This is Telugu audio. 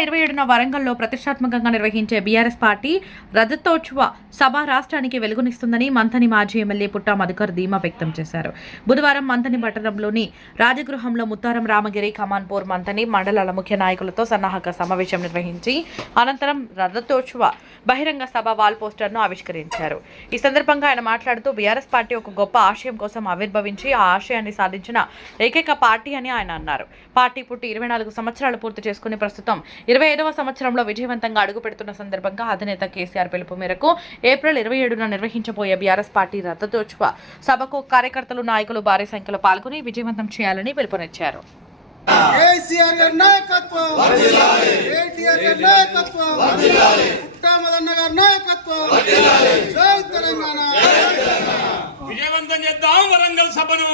27న వరంగల్లో ప్రతిష్టాత్మకంగా నిర్వహించే బీఆర్ఎస్ పార్టీ రజతోత్సవ సభ రాష్ట్రానికి వెలుగునిస్తుందని మంథని మాజీ ఎమ్మెల్యే పుట్టా మధుకర్ ధీమా వ్యక్తం చేశారు. బుధవారం మంథని పట్టణంలోని రాజగృహంలో ముత్తారం రామగిరి, కమాన్పూర్, మంథని మండలాల ముఖ్య నాయకులతో సన్నాహక సమావేశం నిర్వహించి అనంతరం రజతోత్సవ బహిరంగ సభ వాల్ పోస్టర్ను ఆవిష్కరించారు. ఈ సందర్భంగా ఆయన మాట్లాడుతూ బీఆర్ఎస్ పార్టీ ఒక గొప్ప ఆశయం కోసం ఆవిర్భవించి ఆ ఆశయాన్ని సాధించిన ఏకైక పార్టీ అని ఆయన అన్నారు. పార్టీ పుట్టి 24 సంవత్సరాలు పూర్తి చేసుకుని ప్రస్తుతం 25వ సంవత్సరంలో విజయవంతంగా అడుగుపెడుతున్న సందర్భంగా అధినేత కేసీఆర్ పిలుపు మేరకు ఏప్రిల్ 27న నిర్వహించబోయే బీఆర్ఎస్ పార్టీ రథోత్సవ సభకు కార్యకర్తలు, నాయకులు భారీ సంఖ్యలో పాల్గొని విజయవంతం చేయాలని పిలుపునిచ్చారు. విజయవంతం చేద్దాం వరంగల్ సభను.